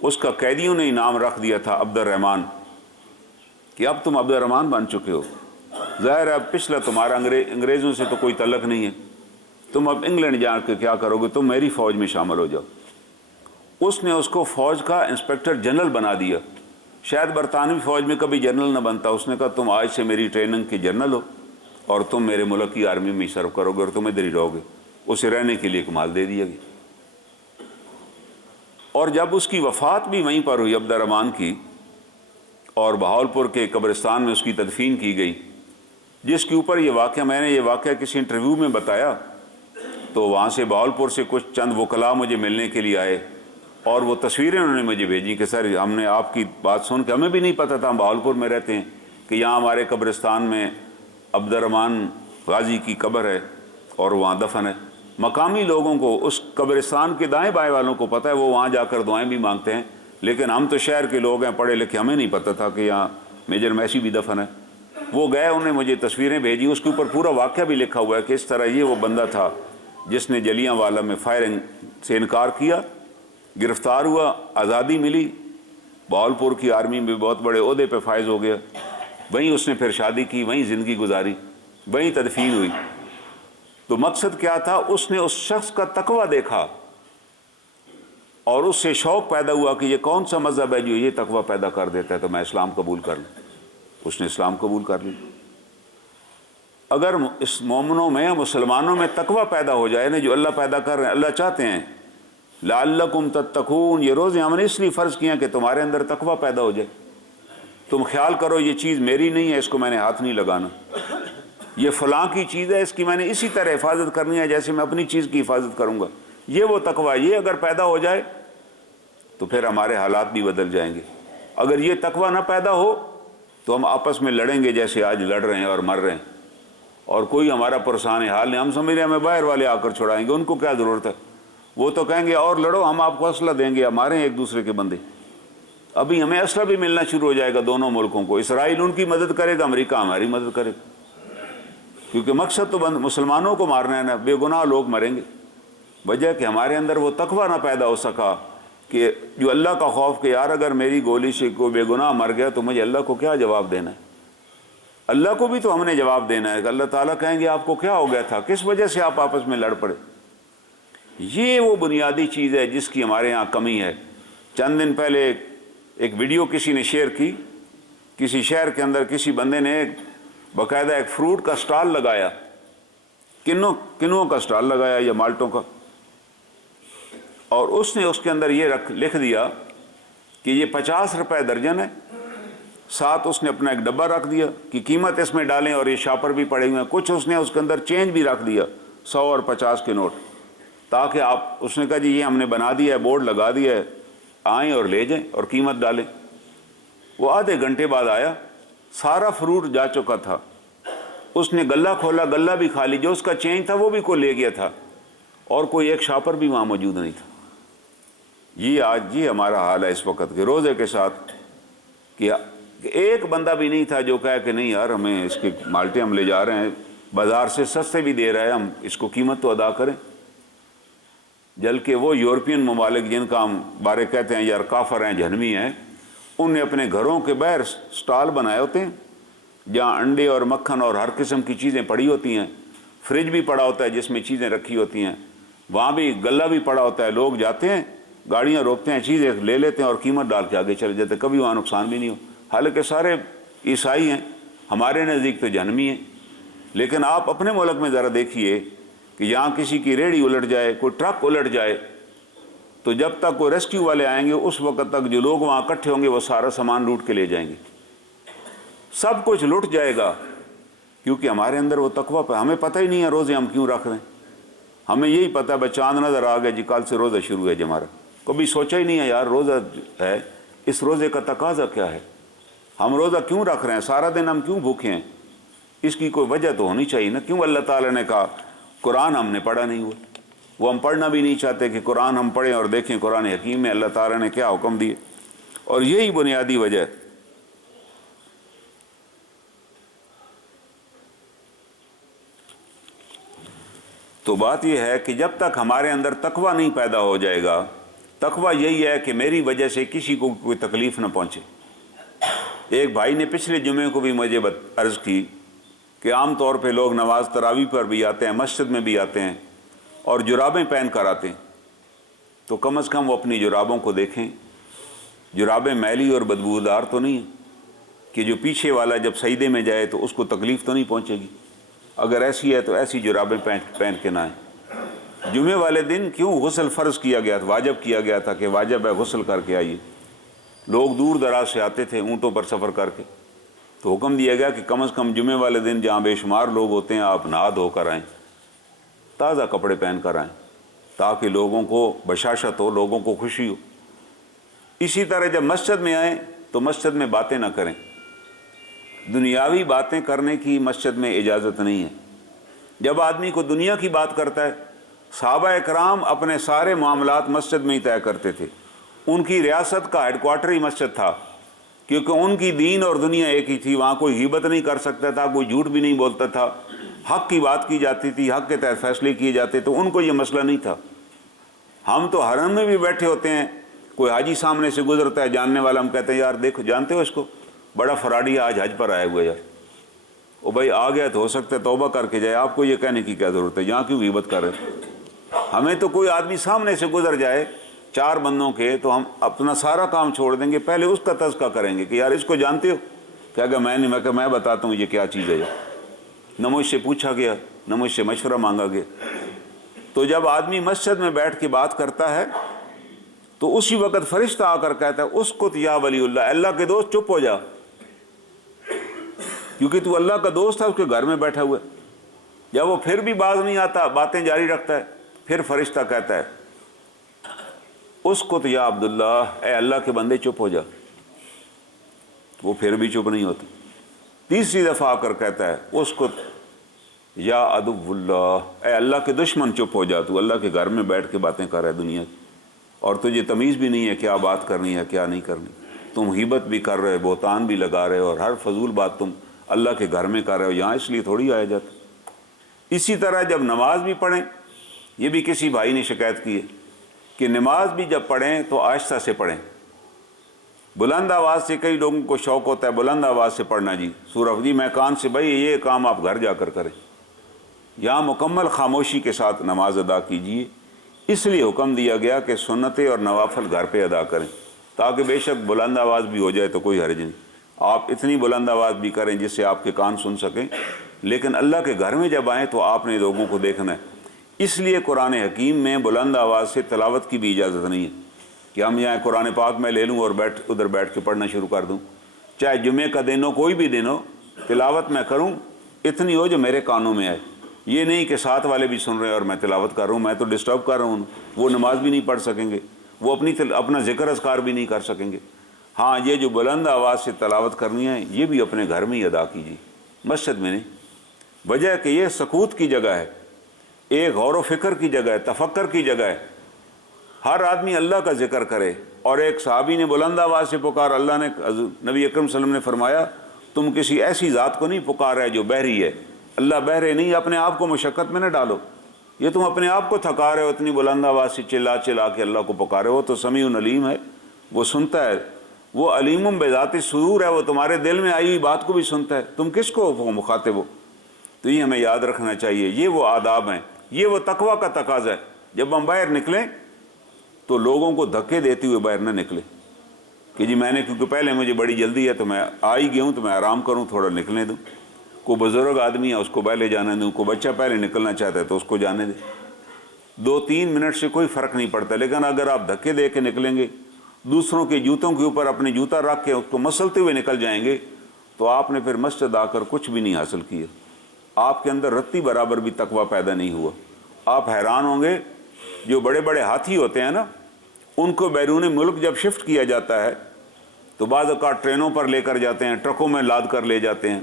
اس کا قیدیوں نے انعام رکھ دیا تھا عبد الرحمن کہ اب تم عبد الرحمن بن چکے ہو، ظاہر ہے اب پچھلا تمہارا انگریزوں سے تو کوئی تعلق نہیں ہے، تم اب انگلینڈ جا کے کیا کرو گے، تم میری فوج میں شامل ہو جاؤ۔ اس نے اس کو فوج کا انسپیکٹر جنرل بنا دیا۔ شاید برطانوی فوج میں کبھی جنرل نہ بنتا۔ اس نے کہا تم آج سے میری ٹریننگ کے جنرل ہو اور تم میرے ملک کی آرمی میں سرو کرو گے اور تم ادھر ہی رہو گے۔ اسے رہنے کے لیے کمال دے دیا گیا۔ اور جب اس کی وفات بھی وہیں پر ہوئی عبد الرحمن کی، اور بہاولپور کے قبرستان میں اس کی تدفین کی گئی، جس کے اوپر میں نے یہ واقعہ کسی انٹرویو میں بتایا تو وہاں سے بہاولپور سے کچھ چند وکلاء مجھے ملنے کے لیے آئے اور وہ تصویریں انہوں نے مجھے بھیجی کہ سر ہم نے آپ کی بات سن کے، ہمیں بھی نہیں پتہ تھا، ہم بہاولپور میں رہتے ہیں، کہ یہاں ہمارے قبرستان میں عبد الرحمن غازی کی قبر ہے اور وہاں دفن ہے۔ مقامی لوگوں کو اس قبرستان کے دائیں بائیں والوں کو پتہ ہے، وہ وہاں جا کر دعائیں بھی مانگتے ہیں، لیکن ہم تو شہر کے لوگ ہیں پڑھے لکھے، ہمیں نہیں پتہ تھا کہ یہاں میجر میسی بھی دفن ہے۔ وہ گئے، انہوں نے مجھے تصویریں بھیجی، اس کے اوپر پورا واقعہ بھی لکھا ہوا ہے کہ اس طرح یہ وہ بندہ تھا جس نے جلیانوالہ میں فائرنگ سے انکار کیا، گرفتار ہوا، آزادی ملی، بہاولپور کی آرمی میں بہت بڑے عہدے پہ فائز ہو گیا، وہیں اس نے پھر شادی کی، وہیں زندگی گزاری، وہیں تدفین ہوئی۔ تو مقصد کیا تھا، اس نے اس شخص کا تقویٰ دیکھا اور اس سے شوق پیدا ہوا کہ یہ کون سا مذہب ہے جو یہ تقویٰ پیدا کر دیتا ہے، تو میں اسلام قبول کر لوں۔ اس نے اسلام قبول کر لی۔ اگر اس مومنوں میں، مسلمانوں میں تقویٰ پیدا ہو جائے نا، جو اللہ پیدا کر رہے ہیں، اللہ چاہتے ہیں لعلکم تتقون، یہ روزے ہم نے اس لیے فرض کیا کہ تمہارے اندر تقویٰ پیدا ہو جائے، تم خیال کرو یہ چیز میری نہیں ہے، اس کو میں نے ہاتھ نہیں لگانا، یہ فلاں کی چیز ہے، اس کی میں نے اسی طرح حفاظت کرنی ہے جیسے میں اپنی چیز کی حفاظت کروں گا۔ یہ وہ تقویٰ، یہ اگر پیدا ہو جائے تو پھر ہمارے حالات بھی بدل جائیں گے۔ اگر یہ تقویٰ نہ پیدا ہو تو ہم آپس میں لڑیں گے جیسے آج لڑ رہے ہیں اور مر رہے ہیں، اور کوئی ہمارا پرسان حال نہیں، ہم سمجھ رہے ہیں ہمیں باہر والے آ کر چھڑائیں گے، ان کو کیا ضرورت ہے، وہ تو کہیں گے اور لڑو، ہم آپ کو اسلحہ دیں گے، ہمارے ایک دوسرے کے بندے۔ ابھی ہمیں اسلحہ بھی ملنا شروع ہو جائے گا دونوں ملکوں کو، اسرائیل ان کی مدد کرے گا، امریکہ ہماری مدد کرے گا، کیونکہ مقصد تو مسلمانوں کو مارنا ہے نا، بے گناہ لوگ مریں گے۔ وجہ کہ ہمارے اندر وہ تقویٰ نہ پیدا ہو سکا کہ جو اللہ کا خوف کہ یار اگر میری گولی سے کوئی بے گناہ مر گیا تو مجھے اللہ کو کیا جواب دینا ہے، اللہ کو بھی تو ہم نے جواب دینا ہے کہ اللہ تعالیٰ کہیں گے آپ کو کیا ہو گیا تھا، کس وجہ سے آپ آپس میں لڑ پڑے۔ یہ وہ بنیادی چیز ہے جس کی ہمارے ہاں کمی ہے۔ چند دن پہلے ایک ویڈیو کسی نے شیئر کی، کسی شہر کے اندر کسی بندے نے باقاعدہ ایک فروٹ کا سٹال لگایا، کنوں کا سٹال لگایا یا مالٹوں کا، اور اس نے اس کے اندر یہ لکھ دیا کہ یہ 50 روپے درجن ہے، ساتھ اس نے اپنا ایک ڈبہ رکھ دیا کہ قیمت اس میں ڈالیں، اور یہ شاپر بھی پڑے ہوئے ہیں، کچھ اس نے اس کے اندر چینج بھی رکھ دیا، 100 اور 50 کے نوٹ، تاکہ آپ، اس نے کہا جی یہ ہم نے بنا دیا ہے، بورڈ لگا دیا ہے، آئیں اور لے جائیں اور قیمت ڈالیں۔ وہ آدھے گھنٹے بعد آیا، سارا فروٹ جا چکا تھا، اس نے گلہ کھولا، گلہ بھی خالی، جو اس کا چینج تھا وہ بھی کوئی لے گیا تھا، اور کوئی ایک شاپر بھی وہاں موجود نہیں تھا۔ یہ آج یہ ہمارا حال ہے اس وقت کے روزے کے ساتھ، کہ ایک بندہ بھی نہیں تھا جو کہا کہ نہیں یار ہمیں اس کے مالٹے ہم لے جا رہے ہیں، بازار سے سستے بھی دے رہا ہے، ہم اس کو قیمت تو ادا کریں۔ جبکہ وہ یورپین ممالک جن کا ہم بارے کہتے ہیں یار کافر ہیں، جہنمی ہیں، ان نے اپنے گھروں کے باہر سٹال بنائے ہوتے ہیں، جہاں انڈے اور مکھن اور ہر قسم کی چیزیں پڑی ہوتی ہیں، فریج بھی پڑا ہوتا ہے جس میں چیزیں رکھی ہوتی ہیں، وہاں بھی غلہ بھی پڑا ہوتا ہے، لوگ جاتے ہیں گاڑیاں روکتے ہیں، چیزیں لے لیتے ہیں اور قیمت ڈال کے آگے چلے جاتے ہیں، کبھی وہاں نقصان بھی نہیں ہو، حالانکہ سارے عیسائی ہیں، ہمارے نزدیک تو جہنمی ہیں۔ لیکن آپ اپنے ملک میں ذرا دیکھیے کہ یہاں کسی کی ریڑھی الٹ جائے، کوئی ٹرک الٹ جائے، تو جب تک کوئی ریسکیو والے آئیں گے اس وقت تک جو لوگ وہاں اکٹھے ہوں گے وہ سارا سامان لوٹ کے لے جائیں گے، سب کچھ لٹ جائے گا، کیونکہ ہمارے اندر وہ تقویٰ پہ ہمیں پتہ ہی نہیں ہے روزے ہم کیوں رکھ رہے ہیں۔ ہمیں یہی پتہ ہے بس چاند نظر آ گیا جی کل سے روزہ شروع ہے جی ہمارا، کبھی سوچا ہی نہیں ہے یار روزہ ہے، اس روزے کا تقاضا کیا ہے، ہم روزہ کیوں رکھ رہے ہیں، سارا دن ہم کیوں بھوکے ہیں، اس کی کوئی وجہ تو ہونی چاہیے نا۔ کیوں اللہ تعالیٰ نے کہا قرآن ہم نے پڑھا نہیں ہوا، وہ ہم پڑھنا بھی نہیں چاہتے کہ قرآن ہم پڑھیں اور دیکھیں قرآن حکیم میں اللہ تعالیٰ نے کیا حکم دیے، اور یہی بنیادی وجہ ہے۔ تو بات یہ ہے کہ جب تک ہمارے اندر تقویٰ نہیں پیدا ہو جائے گا، تقویٰ یہی ہے کہ میری وجہ سے کسی کو کوئی تکلیف نہ پہنچے۔ ایک بھائی نے پچھلے جمعے کو بھی مجھے عرض کی کہ عام طور پہ لوگ نماز تراویح پر بھی آتے ہیں، مسجد میں بھی آتے ہیں اور جرابیں پہن کر آتے ہیں، تو کم از کم وہ اپنی جرابوں کو دیکھیں، جرابیں میلی اور بدبودار تو نہیں ہیں کہ جو پیچھے والا جب سجدے میں جائے تو اس کو تکلیف تو نہیں پہنچے گی، اگر ایسی ہے تو ایسی جرابیں پہن کے نہ آئیں۔ جمعے والے دن کیوں غسل فرض کیا گیا تھا، واجب کیا گیا تھا کہ واجب ہے غسل کر کے آئیے، لوگ دور دراز سے آتے تھے اونٹوں پر سفر کر کے، تو حکم دیا گیا کہ کم از کم جمعے والے دن جہاں بے شمار لوگ ہوتے ہیں آپ نہا دھو کر آئیں، تازہ کپڑے پہن کر آئیں، تاکہ لوگوں کو بشاشت ہو، لوگوں کو خوشی ہو۔ اسی طرح جب مسجد میں آئیں تو مسجد میں باتیں نہ کریں، دنیاوی باتیں کرنے کی مسجد میں اجازت نہیں ہے۔ جب آدمی کو دنیا کی بات کرتا ہے، صحابہ اکرام اپنے سارے معاملات مسجد میں ہی طے کرتے تھے، ان کی ریاست کا ہیڈ کوارٹر ہی مسجد تھا، کیونکہ ان کی دین اور دنیا ایک ہی تھی، وہاں کوئی غیبت نہیں کر سکتا تھا، کوئی جھوٹ بھی نہیں بولتا تھا، حق کی بات کی جاتی تھی، حق کے تحت فیصلے کیے جاتے، تو ان کو یہ مسئلہ نہیں تھا۔ ہم تو حرم میں بھی بیٹھے ہوتے ہیں، کوئی حاجی سامنے سے گزرتا ہے جاننے والا، ہم کہتے ہیں یار دیکھو جانتے ہو اس کو، بڑا فراڈی آج حج پر آیا ہوا ہے یار، وہ بھائی آ گیا تو ہو سکتا ہے توبہ کر کے جائے، آپ کو یہ کہنے کی کیا ضرورت ہے، یہاں کیوں غیبت کر رہے؟ ہمیں تو کوئی آدمی سامنے سے گزر جائے چار بندوں کے تو ہم اپنا سارا کام چھوڑ دیں گے، پہلے اس کا تذکرہ کریں گے کہ یار اس کو جانتے ہو کیا، کہ میں نہیں، میں کہ میں بتاتا ہوں یہ کیا چیز ہے، نہ مجھ سے پوچھا گیا نہ مجھ سے مشورہ مانگا گیا۔ تو جب آدمی مسجد میں بیٹھ کے بات کرتا ہے تو اسی وقت فرشتہ آ کر کہتا ہے اسکت یا ولی اللہ، اللہ کے دوست چپ ہو جا، کیونکہ تو اللہ کا دوست ہے، اس کے گھر میں بیٹھا ہوا ہے۔ جب وہ پھر بھی باز نہیں آتا، باتیں جاری رکھتا ہے، پھر فرشتہ کہتا ہے اسکت یا عبداللہ، اے اللہ کے بندے چپ ہو جا، وہ پھر بھی چپ نہیں ہوتا۔ تیسری دفعہ آ کر کہتا ہے اسکت یا عدو اللہ، اے اللہ کے دشمن چپ ہو جا، تو اللہ کے گھر میں بیٹھ کے باتیں کر رہا ہے دنیا کی، اور تجھے تمیز بھی نہیں ہے کیا بات کرنی ہے کیا نہیں کرنی، تم غیبت بھی کر رہے، بہتان بھی لگا رہے، اور ہر فضول بات تم اللہ کے گھر میں کر رہے ہو، یہاں اس لیے تھوڑی آیا جاتا۔ اسی طرح جب نماز بھی پڑھیں، یہ بھی کسی بھائی نے شکایت کی ہے کہ نماز بھی جب پڑھیں تو آہستہ سے پڑھیں، بلند آواز سے کئی لوگوں کو شوق ہوتا ہے بلند آواز سے پڑھنا، جی سورہ جی میں کان سے، بھائی یہ کام آپ گھر جا کر کریں، یہاں مکمل خاموشی کے ساتھ نماز ادا کیجیے، اس لیے حکم دیا گیا کہ سنتیں اور نوافل گھر پہ ادا کریں، تاکہ بے شک بلند آواز بھی ہو جائے تو کوئی حرج نہیں، آپ اتنی بلند آواز بھی کریں جس سے آپ کے کان سن سکیں، لیکن اللہ کے گھر میں جب آئیں تو آپ نے لوگوں کو دیکھنا ہے۔ اس لیے قرآن حکیم میں بلند آواز سے تلاوت کی بھی اجازت نہیں ہے کہ ہم یہاں قرآن پاک میں لے لوں اور ادھر بیٹھ کے پڑھنا شروع کر دوں، چاہے جمعے کا دن ہو کوئی بھی دن ہو، تلاوت میں کروں اتنی ہو جو میرے کانوں میں آئے، یہ نہیں کہ ساتھ والے بھی سن رہے ہیں اور میں تلاوت کر رہا ہوں، میں تو ڈسٹرب کر رہا ہوں، وہ نماز بھی نہیں پڑھ سکیں گے، وہ اپنا ذکر اذکار بھی نہیں کر سکیں گے۔ ہاں یہ جو بلند آواز سے تلاوت کرنی ہے یہ بھی اپنے گھر میں ہی ادا کیجیے، مسجد میں نہیں۔ وجہ ہے کہ یہ سکوت کی جگہ ہے، ایک غور و فکر کی جگہ ہے، تفکر کی جگہ ہے، ہر آدمی اللہ کا ذکر کرے۔ اور ایک صحابی نے بلند آواز سے پکار، اللہ نے، نبی اکرم صلی اللہ علیہ وسلم نے فرمایا تم کسی ایسی ذات کو نہیں پکارا ہے جو بحری ہے، اللہ بحرے نہیں، اپنے آپ کو مشقت میں نہ ڈالو، یہ تم اپنے آپ کو تھکا رہے ہو، اتنی بلند آواز سے چلا چلا کے اللہ کو پکارے ہو، تو سمیع علیم ہے، وہ سنتا ہے، وہ علیم بذات صدور ہے، وہ تمہارے دل میں آئی ہوئی بات کو بھی سنتا ہے، تم کس کو وہ مخاطب ہو؟ تو یہ ہمیں یاد رکھنا چاہیے، یہ وہ آداب ہیں، یہ وہ تقوی کا تقاضا ہے۔ جب ہم باہر نکلیں تو لوگوں کو دھکے دیتے ہوئے باہر نہ نکلیں کہ جی میں نے، کیونکہ پہلے مجھے بڑی جلدی ہے تو میں آ ہی گیا ہوں تو میں آرام کروں، تھوڑا نکلنے دوں۔ کوئی بزرگ آدمی ہے اس کو پہلے جانے دوں، کوئی بچہ پہلے نکلنا چاہتا ہے تو اس کو جانے دیں۔ 2-3 منٹ سے کوئی فرق نہیں پڑتا، لیکن اگر آپ دھکے دے کے نکلیں گے، دوسروں کے جوتوں کے اوپر اپنے جوتا رکھ کے اس کو مسلتے ہوئے نکل جائیں گے، تو آپ نے پھر مسجد آ کر کچھ بھی نہیں حاصل کیا، آپ کے اندر رتی برابر بھی تقویٰ پیدا نہیں ہوا۔ آپ حیران ہوں گے، جو بڑے بڑے ہاتھی ہوتے ہیں نا، ان کو بیرون ملک جب شفٹ کیا جاتا ہے تو بعض اوقات ٹرینوں پر لے کر جاتے ہیں، ٹرکوں میں لاد کر لے جاتے ہیں،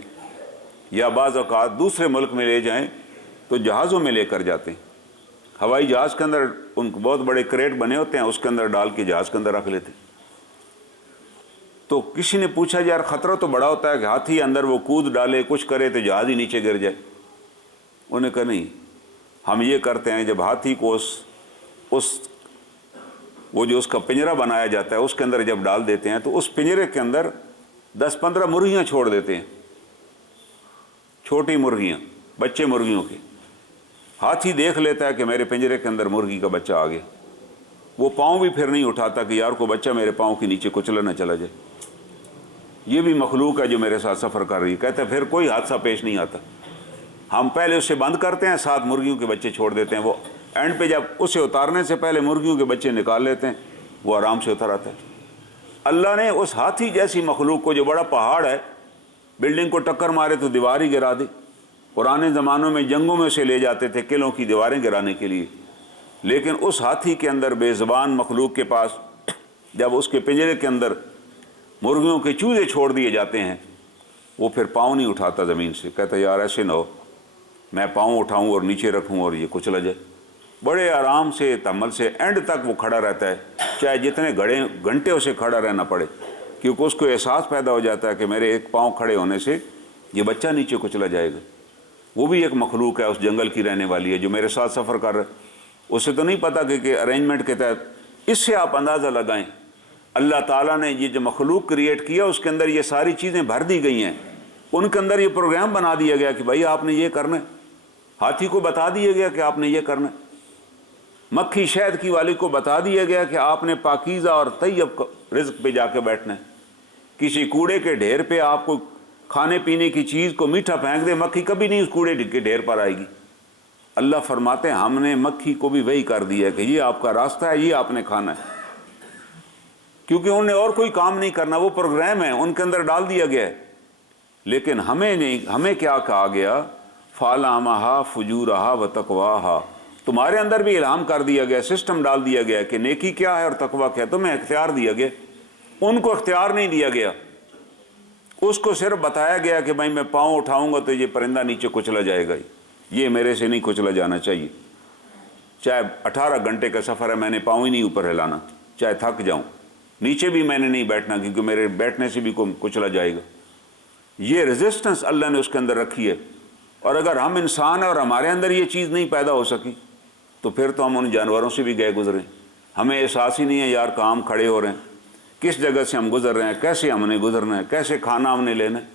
یا بعض اوقات دوسرے ملک میں لے جائیں تو جہازوں میں لے کر جاتے ہیں۔ ہوائی جہاز کے اندر ان کو بہت بڑے کریٹ بنے ہوتے ہیں، اس کے اندر ڈال کے جہاز کے اندر رکھ لیتے ہیں۔ تو کسی نے پوچھا یار خطرہ تو بڑا ہوتا ہے کہ ہاتھی اندر وہ کود ڈالے کچھ کرے تو جہاز ہی نیچے گر جائے۔ انہوں نے کہا نہیں، ہم یہ کرتے ہیں جب ہاتھی کو وہ جو اس کا پنجرا بنایا جاتا ہے اس کے اندر جب ڈال دیتے ہیں تو اس پنجرے کے اندر 10-15 مرغیاں چھوڑ دیتے ہیں، چھوٹی مرغیاں، بچے مرغیوں کے۔ ہاتھی دیکھ لیتا ہے کہ میرے پنجرے کے اندر مرغی کا بچہ آ گیا، وہ پاؤں بھی پھر نہیں اٹھاتا کہ یار کو بچہ میرے پاؤں کے نیچے کچلا نہ چلا جائے۔ یہ بھی مخلوق ہے جو میرے ساتھ سفر کر رہی ہے، کہتا ہے پھر کوئی حادثہ پیش نہیں آتا۔ ہم پہلے اسے بند کرتے ہیں، 7 مرغیوں کے بچے چھوڑ دیتے ہیں، وہ اینڈ پہ جب اسے اتارنے سے پہلے مرغیوں کے بچے نکال لیتے ہیں، وہ آرام سے اتر آتا ہے۔ اللہ نے اس ہاتھی جیسی مخلوق کو، جو بڑا پہاڑ ہے، بلڈنگ کو ٹکر مارے تو دیوار ہی گرا دی۔ پرانے زمانوں میں جنگوں میں اسے لے جاتے تھے قلعوں کی دیواریں گرانے کے لیے، لیکن اس ہاتھی کے اندر، بے زبان مخلوق کے پاس، جب اس کے پنجرے کے اندر مرغیوں کے چوزے چھوڑ دیے جاتے ہیں، وہ پھر پاؤں نہیں اٹھاتا زمین سے، کہتا یار ایسے نہ ہو، میں پاؤں اٹھاؤں اور نیچے رکھوں اور یہ کچلا جائے۔ بڑے آرام سے، تحمل سے اینڈ تک وہ کھڑا رہتا ہے، چاہے جتنے گھنٹے اسے کھڑا رہنا پڑے، کیونکہ اس کو احساس پیدا ہو جاتا ہے کہ میرے ایک پاؤں کھڑے ہونے سے یہ بچہ نیچے کچلا جائے گا۔ وہ بھی ایک مخلوق ہے، اس جنگل کی رہنے والی ہے جو میرے ساتھ سفر کر رہا ہے۔ اسے تو نہیں پتہ کہ ارینجمنٹ کے تحت، اس سے آپ اندازہ لگائیں اللہ تعالیٰ نے یہ جو مخلوق کریٹ کیا اس کے اندر یہ ساری چیزیں بھر دی گئی ہیں، ان کے اندر یہ پروگرام بنا دیا گیا کہ بھائی آپ نے یہ کرنا ہے، ہاتھی کو بتا دیا گیا کہ آپ نے یہ کرنا ہے، مکھی شہد کی والی کو بتا دیا گیا کہ آپ نے پاکیزہ اور طیب رزق پہ جا کے بیٹھنا ہے۔ کسی کوڑے کے ڈھیر پہ آپ کو کھانے پینے کی چیز کو میٹھا پھینک دے، مکھی کبھی نہیں اس کوڑے کے ڈھیر پر آئے گی۔ اللہ فرماتے ہیں ہم نے مکھی کو بھی وہی کر دیا کہ یہ آپ کا راستہ ہے، یہ آپ نے کھانا ہے، کیونکہ انہوں نے اور کوئی کام نہیں کرنا، وہ پروگرام ہے ان کے اندر ڈال دیا گیا ہے۔ لیکن ہمیں نہیں، ہمیں کیا کہا گیا؟ فَعَلْهَمَهَا فُجُورَهَا وَتَقْوَاهَا، تمہارے اندر بھی الہام کر دیا گیا، سسٹم ڈال دیا گیا کہ نیکی کیا ہے اور تقویٰ کیا ہے، تمہیں اختیار دیا گیا، ان کو اختیار نہیں دیا گیا۔ اس کو صرف بتایا گیا کہ بھائی میں پاؤں اٹھاؤں گا تو یہ پرندہ نیچے کچلا جائے گا، یہ میرے سے نہیں کچلا جانا چاہیے، چاہے 18 گھنٹے کا سفر ہے میں نے پاؤں ہی نہیں اوپر ہلانا، چاہے تھک جاؤں، نیچے بھی میں نے نہیں بیٹھنا کیونکہ میرے بیٹھنے سے بھی کوئی کچلا جائے گا۔ یہ ریزسٹنس اللہ نے اس کے اندر رکھی ہے، اور اگر ہم انسان ہیں اور ہمارے اندر یہ چیز نہیں پیدا ہو سکی تو پھر تو ہم ان جانوروں سے بھی گئے گزرے، ہمیں احساس ہی نہیں ہے یار کہاں ہم کھڑے ہو رہے ہیں، کس جگہ سے ہم گزر رہے ہیں، کیسے ہم نے گزرنا ہے، کیسے کھانا ہم نے لینا ہے۔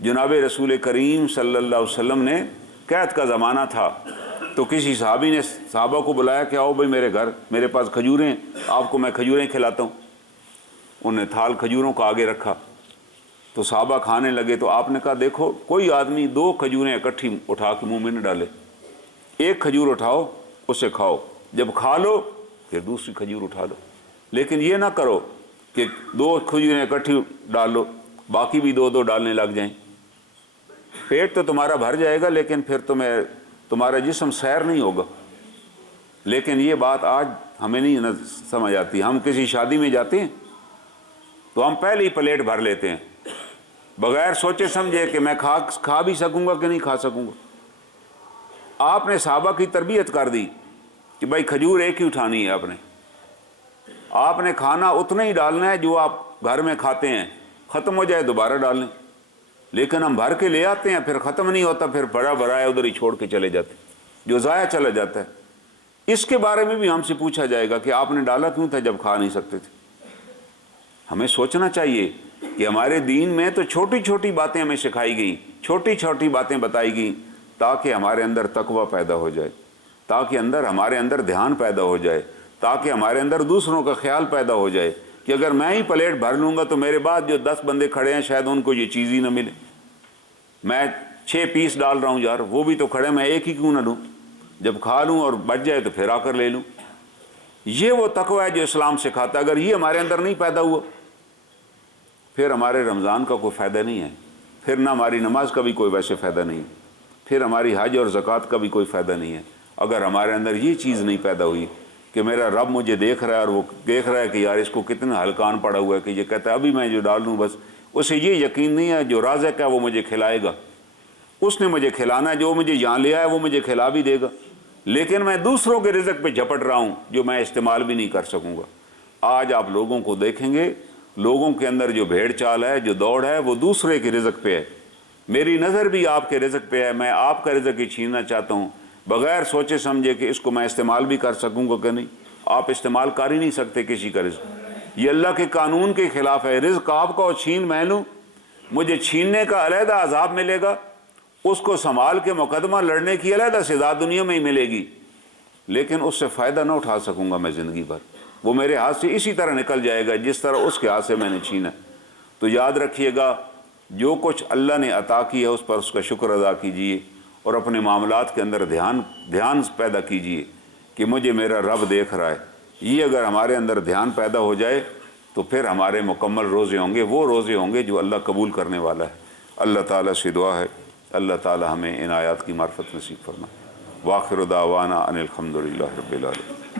جناب رسول کریم صلی اللہ علیہ وسلم نے، قحط کا زمانہ تھا تو کسی صحابی نے صحابہ کو بلایا کہ آؤ بھائی میرے گھر، میرے پاس کھجوریں ہیں، آپ کو میں کھجوریں کھلاتا ہوں۔ انہوں نے تھال کھجوروں کا آگے رکھا تو صحابہ کھانے لگے، تو آپ نے کہا دیکھو کوئی آدمی 2 کھجوریں اکٹھی اٹھا کے منہ میں نہ ڈالے، ایک کھجور اٹھاؤ اسے کھاؤ، جب کھا لو پھر دوسری کھجور اٹھا لو، لیکن یہ نہ کرو کہ 2 کھجوریں اکٹھی ڈال لو باقی بھی 2 ڈالنے لگ جائیں، پیٹ تو تمہارا بھر جائے گا لیکن پھر تمہارا جسم سیر نہیں ہوگا۔ لیکن یہ بات آج ہمیں نہیں سمجھ آتی، ہم کسی شادی میں جاتے ہیں تو ہم پہلے ہی پلیٹ بھر لیتے ہیں بغیر سوچے سمجھے کہ میں کھا بھی سکوں گا کہ نہیں کھا سکوں گا۔ آپ نے صحابہ کی تربیت کر دی کہ بھائی کھجور ایک ہی اٹھانی ہے، آپ نے کھانا اتنا ہی ڈالنا ہے جو آپ گھر میں کھاتے ہیں، ختم ہو جائے دوبارہ ڈال لیں، لیکن ہم بھر کے لے آتے ہیں پھر ختم نہیں ہوتا، پھر بڑا بھرا ہے ادھر ہی چھوڑ کے چلے جاتے ہیں، جو ضائع چلا جاتا ہے۔ اس کے بارے میں بھی ہم سے پوچھا جائے گا کہ آپ نے ڈالا کیوں تھا جب کھا نہیں سکتے تھے۔ ہمیں سوچنا چاہیے کہ ہمارے دین میں تو چھوٹی چھوٹی باتیں ہمیں سکھائی گئیں، چھوٹی چھوٹی باتیں بتائی گئیں تاکہ ہمارے اندر تقوی پیدا ہو جائے، تاکہ ہمارے اندر دھیان پیدا ہو جائے، تاکہ ہمارے اندر دوسروں کا خیال پیدا ہو جائے کہ اگر میں ہی پلیٹ بھر لوں گا تو میرے بعد جو 10 بندے کھڑے ہیں شاید ان کو یہ چیز ہی نہ ملے، میں 6 پیس ڈال رہا ہوں یار، وہ بھی تو کھڑے، میں ایک ہی کیوں نہ لوں، جب کھا لوں اور بچ جائے تو پھر آ کر لے لوں۔ یہ وہ تقوی ہے جو اسلام سکھاتا ہے۔ اگر یہ ہمارے اندر نہیں پیدا ہوا پھر ہمارے رمضان کا کوئی فائدہ نہیں ہے، پھر نہ ہماری نماز کا بھی کوئی ویسے فائدہ نہیں، پھر ہماری حج اور زکوٰۃ کا بھی کوئی فائدہ نہیں ہے۔ اگر ہمارے اندر یہ چیز نہیں پیدا ہوئی کہ میرا رب مجھے دیکھ رہا ہے اور وہ دیکھ رہا ہے کہ یار اس کو کتنا ہلکان پڑا ہوا ہے کہ یہ کہتا ہے ابھی میں جو ڈال دوں بس، اسے یہ یقین نہیں ہے جو رازق ہے وہ مجھے کھلائے گا، اس نے مجھے کھلانا ہے، جو مجھے یہاں لے آیا وہ مجھے کھلا بھی دے گا، لیکن میں دوسروں کے رزق پہ جھپٹ رہا ہوں جو میں استعمال بھی نہیں کر سکوں گا۔ آج آپ لوگوں کو دیکھیں گے، لوگوں کے اندر جو بھیڑ چال ہے، جو دوڑ ہے، وہ دوسرے کے رزق پہ ہے۔ میری نظر بھی آپ کے رزق پہ ہے، میں آپ کا رزق ہی چھیننا چاہتا ہوں بغیر سوچے سمجھے کہ اس کو میں استعمال بھی کر سکوں گا کہ نہیں۔ آپ استعمال کر ہی نہیں سکتے کسی کا رزق، یہ اللہ کے قانون کے خلاف ہے۔ رزق آپ کا چھین میں لوں، مجھے چھیننے کا علیحدہ عذاب ملے گا، اس کو سنبھال کے مقدمہ لڑنے کی علیحدہ سزا دنیا میں ہی ملے گی، لیکن اس سے فائدہ نہ اٹھا سکوں گا میں زندگی بھر، وہ میرے ہاتھ سے اسی طرح نکل جائے گا جس طرح اس کے ہاتھ سے میں نے چھینا۔ تو یاد رکھیے گا، جو کچھ اللہ نے عطا کیا ہے اس پر اس کا شکر ادا کیجیے، اور اپنے معاملات کے اندر دھیان پیدا کیجیے کہ مجھے میرا رب دیکھ رہا ہے۔ یہ اگر ہمارے اندر دھیان پیدا ہو جائے تو پھر ہمارے مکمل روزے ہوں گے، وہ روزے ہوں گے جو اللہ قبول کرنے والا ہے۔ اللہ تعالیٰ سے دعا ہے اللہ تعالیٰ ہمیں ان آیات کی معرفت نصیب فرمائے۔ وآخر دعوانا ان الحمد للہ رب العالمین۔